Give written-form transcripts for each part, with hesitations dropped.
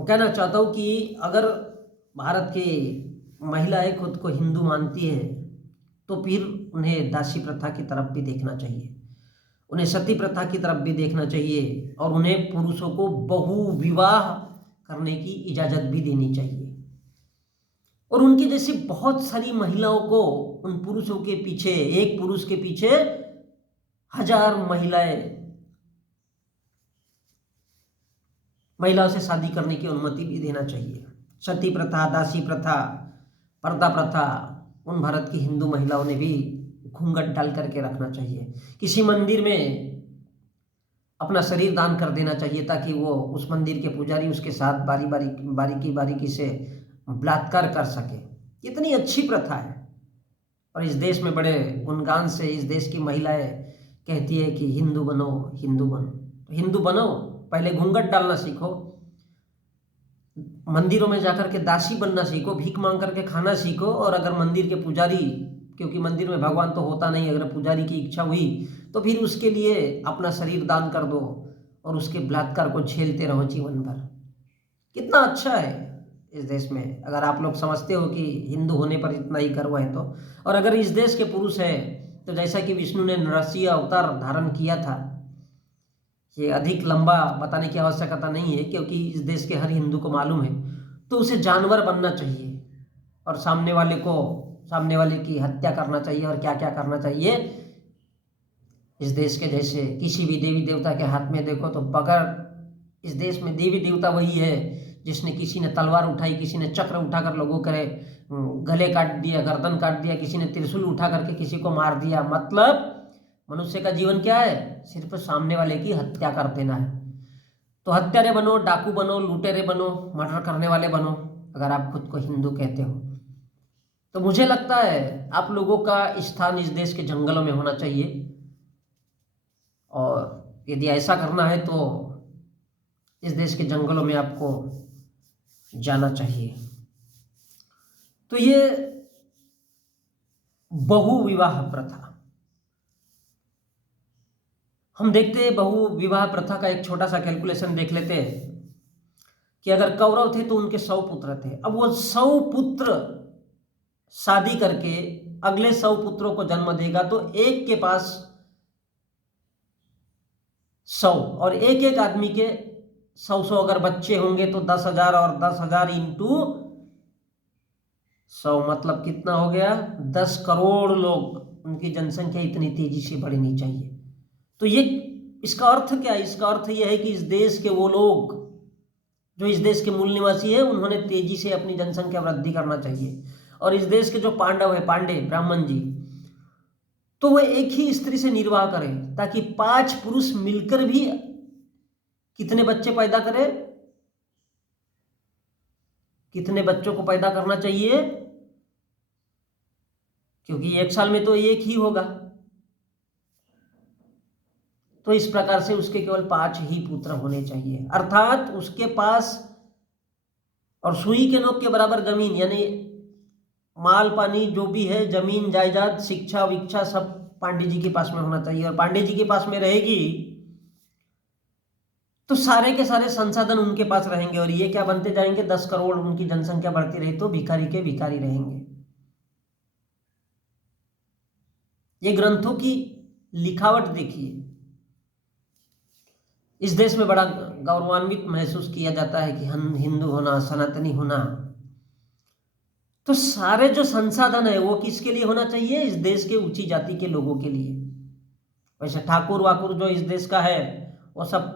कहना चाहता हूँ कि अगर भारत की महिलाएं खुद को हिंदू मानती है तो फिर उन्हें दासी प्रथा की तरफ भी देखना चाहिए, उन्हें सती प्रथा की तरफ भी देखना चाहिए और उन्हें पुरुषों को बहु विवाह करने की इजाज़त भी देनी चाहिए। और उनकी जैसी बहुत सारी महिलाओं को उन पुरुषों के पीछे, एक पुरुष के पीछे हजार महिलाओं से शादी करने की अनुमति भी देना चाहिए। सती प्रथा, दासी प्रथा, पर्दा प्रथा, उन भारत की हिंदू महिलाओं ने भी घूंघट डाल करके रखना चाहिए। किसी मंदिर में अपना शरीर दान कर देना चाहिए ताकि वो उस मंदिर के पुजारी उसके साथ बारीकी से बलात्कार कर सके। कितनी अच्छी प्रथा है। और इस देश में बड़े गुणगान से इस देश की महिलाएं कहती है कि हिंदू बनो, हिंदू बनो। तो हिंदू बनो, पहले घूंघट डालना सीखो, मंदिरों में जाकर के दासी बनना सीखो, भीख मांग करके खाना सीखो। और अगर मंदिर के पुजारी, क्योंकि मंदिर में भगवान तो होता नहीं, अगर पुजारी की इच्छा हुई तो फिर उसके लिए अपना शरीर दान कर दो और उसके बलात्कार को झेलते रहो जीवन भर। कितना अच्छा है इस देश में, अगर आप लोग समझते हो कि हिंदू होने पर इतना ही गर्व है तो। और अगर इस देश के पुरुष है तो जैसा कि विष्णु ने नरसिंह अवतार धारण किया था, ये अधिक लंबा बताने की आवश्यकता नहीं है क्योंकि इस देश के हर हिंदू को मालूम है। तो उसे जानवर बनना चाहिए और सामने वाले की हत्या करना चाहिए। और क्या क्या करना चाहिए, इस देश के जैसे किसी भी देवी देवता के हाथ में देखो तो बगर, इस देश में देवी देवता वही है जिसने, किसी ने तलवार उठाई, किसी ने चक्र उठाकर लोगों के गले काट दिया, गर्दन काट दिया, किसी ने त्रिशूल उठा करके किसी को मार दिया। मतलब मनुष्य का जीवन क्या है, सिर्फ सामने वाले की हत्या कर देना है। तो हत्यारे बनो, डाकू बनो, लुटेरे बनो, मर्डर करने वाले बनो, अगर आप खुद को हिंदू कहते हो। तो मुझे लगता है आप लोगों का स्थान इस देश के जंगलों में होना चाहिए। और यदि ऐसा करना है तो इस देश के जंगलों में आपको जाना चाहिए। तो ये बहु विवाह प्रथा, हम देखते हैं बहु विवाह प्रथा का एक छोटा सा कैलकुलेशन देख लेते हैं कि अगर कौरव थे तो उनके 100 पुत्र थे। अब वो 100 पुत्र शादी करके अगले 100 पुत्रों को जन्म देगा तो एक के पास 100, और एक एक आदमी के 100 अगर बच्चे होंगे तो 10,000, और 10,000 इंटू 100 मतलब कितना हो गया, 10 करोड़ लोग। उनकी जनसंख्या इतनी तेजी से बढ़नी चाहिए। तो ये, इसका अर्थ क्या है, इसका अर्थ यह है कि इस देश के वो लोग जो इस देश के मूल निवासी है उन्होंने तेजी से अपनी जनसंख्या वृद्धि करना चाहिए। और इस देश के जो पांडव है, पांडे ब्राह्मण जी, तो वह एक ही स्त्री से निर्वाह करें ताकि 5 पुरुष मिलकर भी कितने बच्चे पैदा करें, कितने बच्चों को पैदा करना चाहिए, क्योंकि एक साल में तो एक ही होगा। तो इस प्रकार से उसके केवल 5 ही पुत्र होने चाहिए, अर्थात उसके पास, और सुई के नोक के बराबर जमीन, यानी माल पानी जो भी है, जमीन जायदाद, शिक्षा विक्षा, सब पांडे जी के पास में होना चाहिए। और पांडे जी के पास में रहेगी तो सारे के सारे संसाधन उनके पास रहेंगे। और ये क्या बनते जाएंगे, 10 करोड़ उनकी जनसंख्या बढ़ती रही तो भिखारी के भिखारी रहेंगे। ये ग्रंथों की लिखावट देखिए। इस देश में बड़ा गौरवान्वित महसूस किया जाता है कि हम हिंदू होना, सनातनी होना। तो सारे जो संसाधन है वो किसके लिए होना चाहिए, इस देश के ऊंची जाति के लोगों के लिए। वैसे ठाकुर वाकुर जो इस देश का है वो सब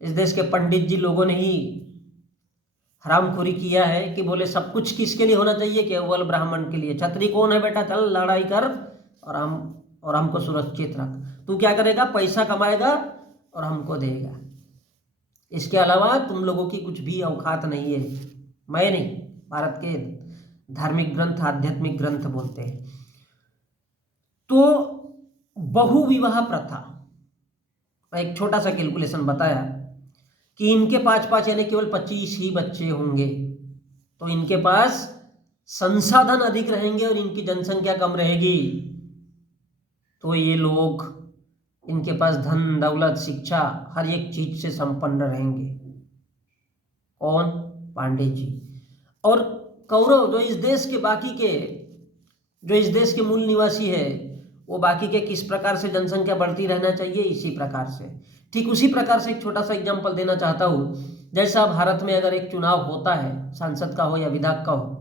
इस देश के पंडित जी लोगों ने ही हरामखोरी किया है कि बोले सब कुछ किसके लिए होना चाहिए, केवल ब्राह्मण के लिए। छतरी कौन है बेटा, चल लड़ाई कर और हमको सुरक्षित रख। तू क्या करेगा, पैसा कमाएगा और हमको देगा। इसके अलावा तुम लोगों की कुछ भी औकात नहीं है। मैं नहीं, भारत के धार्मिक ग्रंथ, आध्यात्मिक ग्रंथ बोलते हैं। तो बहुविवाह प्रथा, एक छोटा सा कैलकुलेशन बताया कि इनके 5-5 यानी केवल 25 ही बच्चे होंगे तो इनके पास संसाधन अधिक रहेंगे और इनकी जनसंख्या कम रहेगी। तो ये लोग, इनके पास धन दौलत शिक्षा हर एक चीज से संपन्न रहेंगे। कौन? पांडे जी। और कौरव जो इस देश के मूल निवासी है, वो बाकी के किस प्रकार से जनसंख्या बढ़ती रहना चाहिए, इसी प्रकार से। ठीक उसी प्रकार से एक छोटा सा एग्जांपल देना चाहता हूँ। जैसा भारत में अगर एक चुनाव होता है, सांसद का हो या विधायक का हो,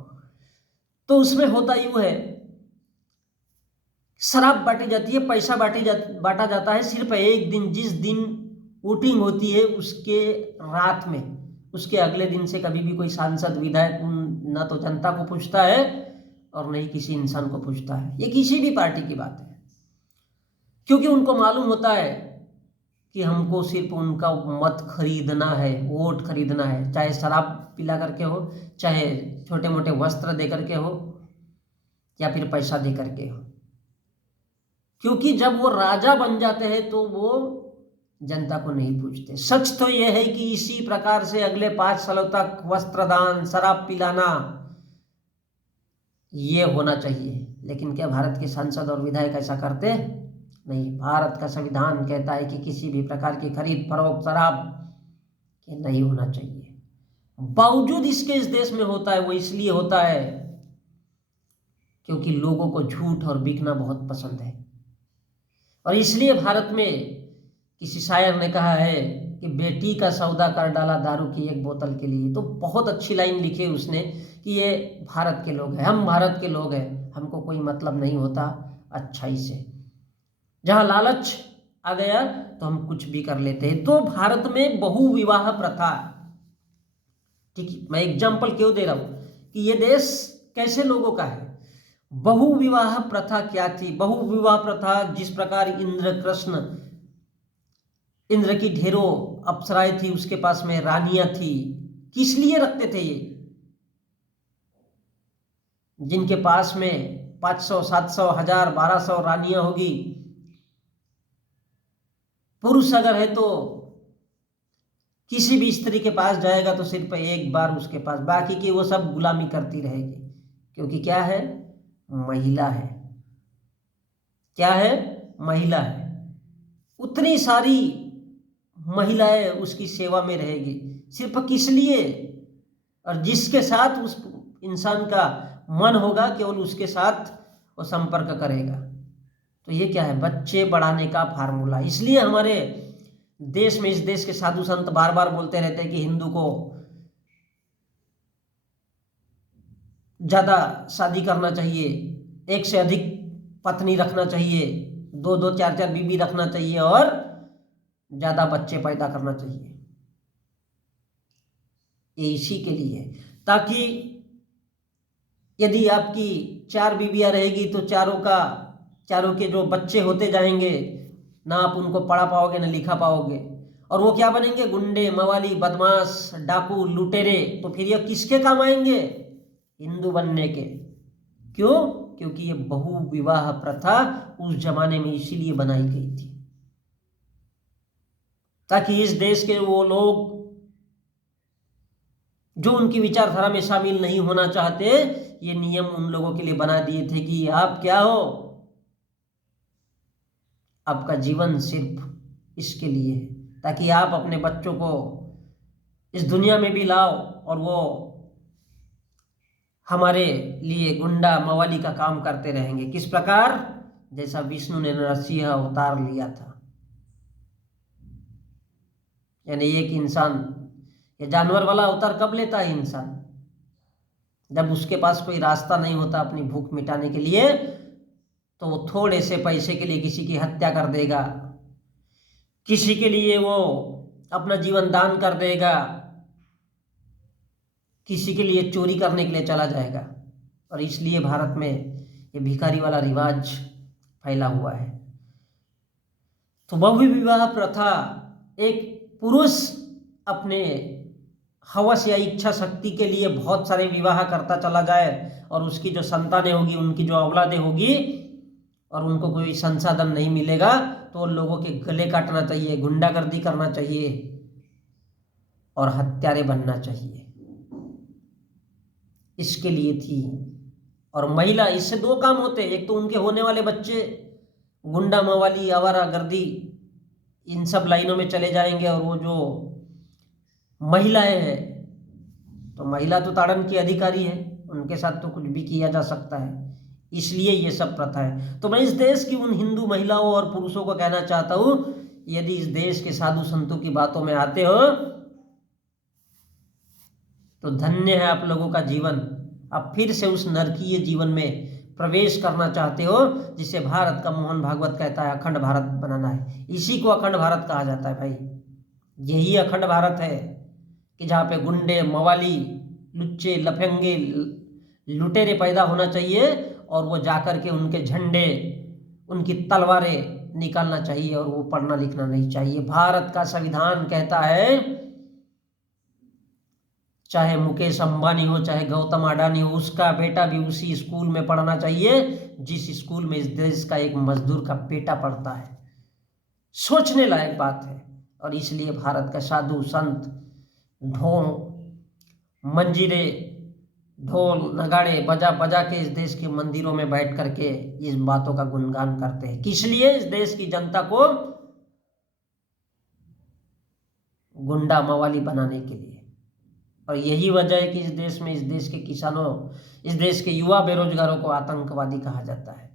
तो उसमें होता यूं है, शराब बांटी जाती है, पैसा बांटा जाता है सिर्फ एक दिन, जिस दिन वोटिंग होती है उसके रात में। उसके अगले दिन से कभी भी कोई सांसद विधायक ना तो जनता को पूछता है और न ही किसी इंसान को पूछता है। ये किसी भी पार्टी की बात है, क्योंकि उनको मालूम होता है कि हमको सिर्फ उनका मत खरीदना है, वोट खरीदना है, चाहे शराब पिला करके हो, चाहे छोटे मोटे वस्त्र दे करके हो, या फिर पैसा दे करके हो। क्योंकि जब वो राजा बन जाते हैं तो वो जनता को नहीं पूछते। सच तो यह है कि इसी प्रकार से अगले 5 सालों तक वस्त्रदान, शराब पिलाना, ये होना चाहिए। लेकिन क्या भारत के सांसद और विधायक ऐसा करते? नहीं। भारत का संविधान कहता है कि किसी भी प्रकार की खरीद फरोख्त शराब ये नहीं होना चाहिए। बावजूद इसके इस देश में होता है। वो इसलिए होता है क्योंकि लोगों को झूठ और बिकना बहुत पसंद है। और इसलिए भारत में किसी शायर ने कहा है कि बेटी का सौदा कर डाला दारू की एक बोतल के लिए। तो बहुत अच्छी लाइन लिखी है उसने कि ये भारत के लोग हैं, हम भारत के लोग हैं, हमको कोई मतलब नहीं होता अच्छाई से। जहां लालच आ गया तो हम कुछ भी कर लेते हैं। तो भारत में बहुविवाह प्रथा, ठीक, मैं एग्जाम्पल क्यों दे रहा हूं कि ये देश कैसे लोगों का है। बहुविवाह प्रथा क्या थी? बहुविवाह प्रथा जिस प्रकार इंद्र की ढेरों अप्सराएं थी, उसके पास में रानियां थी। किस लिए रखते थे ये? जिनके पास में 500, 700, 1000, 1200 रानियां होगी, पुरुष अगर है तो किसी भी स्त्री के पास जाएगा तो सिर्फ एक बार उसके पास, बाकी की वो सब गुलामी करती रहेगी। क्योंकि क्या है? महिला है। क्या है? महिला है। उतनी सारी महिलाएं उसकी सेवा में रहेगी। सिर्फ किस लिए? और जिसके साथ उस इंसान का मन होगा केवल उसके साथ वो संपर्क करेगा। तो ये क्या है? बच्चे बढ़ाने का फार्मूला। इसलिए हमारे देश में, इस देश के साधु संत बार बार बोलते रहते हैं कि हिंदू को ज्यादा शादी करना चाहिए, एक से अधिक पत्नी रखना चाहिए, 2-2, 4-4 बीवी रखना चाहिए और ज्यादा बच्चे पैदा करना चाहिए। ये इसी के लिए, ताकि यदि आपकी 4 बीवियां रहेगी तो चारों के जो बच्चे होते जाएंगे, ना आप उनको पढ़ा पाओगे ना लिखा पाओगे, और वो क्या बनेंगे? गुंडे, मवाली, बदमाश, डाकू, लुटेरे। तो फिर ये किसके काम आएंगे? हिंदू बनने के। क्यों? क्योंकि ये बहुविवाह प्रथा उस जमाने में इसीलिए बनाई गई थी, ताकि इस देश के वो लोग जो उनकी विचारधारा में शामिल नहीं होना चाहते, ये नियम उन लोगों के लिए बना दिए थे कि आप क्या हो, आपका जीवन सिर्फ इसके लिए है, ताकि आप अपने बच्चों को इस दुनिया में भी लाओ और वो हमारे लिए गुंडा मवाली का काम करते रहेंगे। किस प्रकार? जैसा विष्णु ने नरसिंह अवतार लिया था। यानी एक इंसान, ये जानवर वाला अवतार कब लेता है इंसान? जब उसके पास कोई रास्ता नहीं होता अपनी भूख मिटाने के लिए, तो वो थोड़े से पैसे के लिए किसी की हत्या कर देगा, किसी के लिए वो अपना जीवन दान कर देगा, किसी के लिए चोरी करने के लिए चला जाएगा। और इसलिए भारत में ये भिखारी वाला रिवाज फैला हुआ है। तो बहुविवाह प्रथा, एक पुरुष अपने हवस या इच्छा शक्ति के लिए बहुत सारे विवाह करता चला जाए और उसकी जो संतानें होगी, उनकी जो औलादें होगी, और उनको कोई संसाधन नहीं मिलेगा तो लोगों के गले काटना चाहिए, गुंडागर्दी करना चाहिए और हत्यारे बनना चाहिए। इसके लिए थी। और महिला, इससे 2 काम होते हैं। एक तो उनके होने वाले बच्चे गुंडा मवाली, आवारा गर्दी, इन सब लाइनों में चले जाएंगे, और वो जो महिलाएं हैं तो महिला तो ताड़न की अधिकारी है, उनके साथ तो कुछ भी किया जा सकता है, इसलिए ये सब प्रथा है। तो मैं इस देश की उन हिंदू महिलाओं और पुरुषों को कहना चाहता हूँ, यदि इस देश के साधु संतों की बातों में आते हो तो धन्य है आप लोगों का जीवन। अब फिर से उस नरकीय जीवन में प्रवेश करना चाहते हो जिसे भारत का मोहन भागवत कहता है अखंड भारत बनाना है। इसी को अखंड भारत कहा जाता है भाई। यही अखंड भारत है कि जहाँ पे गुंडे, मवाली, लुच्चे, लफंगे, लुटेरे पैदा होना चाहिए और वो जाकर के उनके झंडे, उनकी तलवारें निकालना चाहिए और वो पढ़ना लिखना नहीं चाहिए। भारत का संविधान कहता है चाहे मुकेश अंबानी हो, चाहे गौतम अडानी हो, उसका बेटा भी उसी स्कूल में पढ़ना चाहिए जिस स्कूल में इस देश का एक मजदूर का बेटा पढ़ता है। सोचने लायक बात है। और इसलिए भारत का साधु संत ढोल, मंजीरे, ढोल नगाड़े बजा बजा के इस देश के मंदिरों में बैठ करके इस बातों का गुणगान करते हैं। किस लिए? इस देश की जनता को गुंडा मवाली बनाने के लिए। और यही वजह है कि इस देश में, इस देश के किसानों, इस देश के युवा बेरोजगारों को आतंकवादी कहा जाता है।